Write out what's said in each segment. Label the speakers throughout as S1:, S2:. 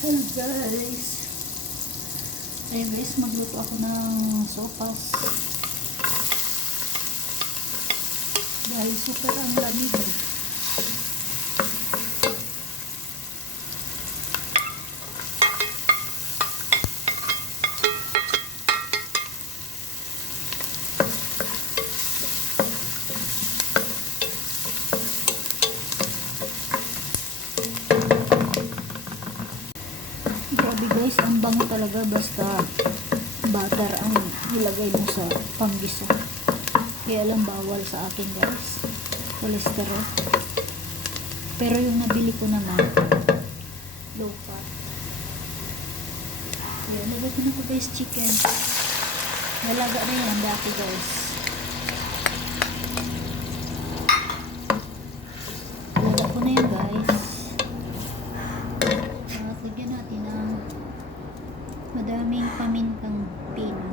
S1: Hello guys. Ayun guys, magluto ako ng sopas. Dahil super ang lamig. Grabe guys, ang bango talaga basta butter ang ilagay mo sa panggisa. Kaya lang bawal sa akin guys. Cholesterol. Pero yung nabili ko naman, low fat. Ayan, lagay ko na ko guys chicken. Nalaga na yan dati guys. Nalaga ko na yan guys. At lagyan natin ng madaming pamintang pino.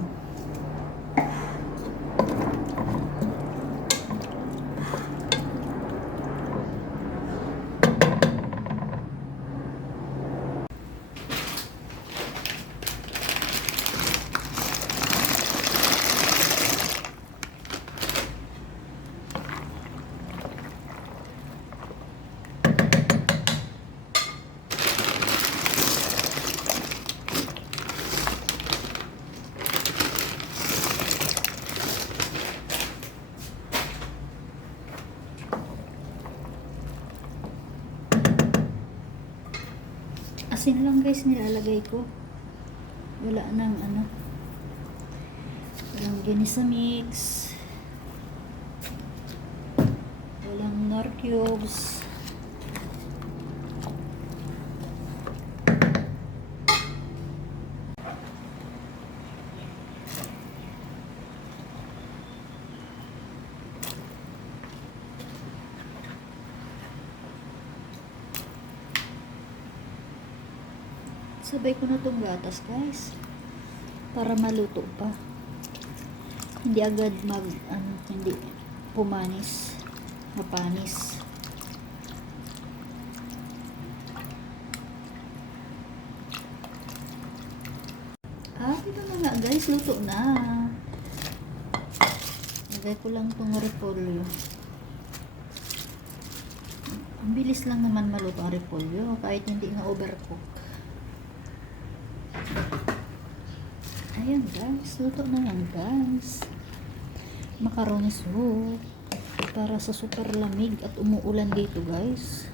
S1: Asin lang guys nilalagay ko. Wala nang ano. Walang ginisa mix. Walang nor cubes. Sabay ko na tong gatas guys. Para maluto pa. Hindi agad mag, ano, hindi pumanis. Mapanis. Ah, ito na nga guys, luto na. Lagay ko lang tong repolyo. Ang bilis lang naman maluto ang repolyo kahit hindi nga overcook. Ayan guys, luto na yan guys. Macaroni soup. Para sa super lamig at umuulan dito guys.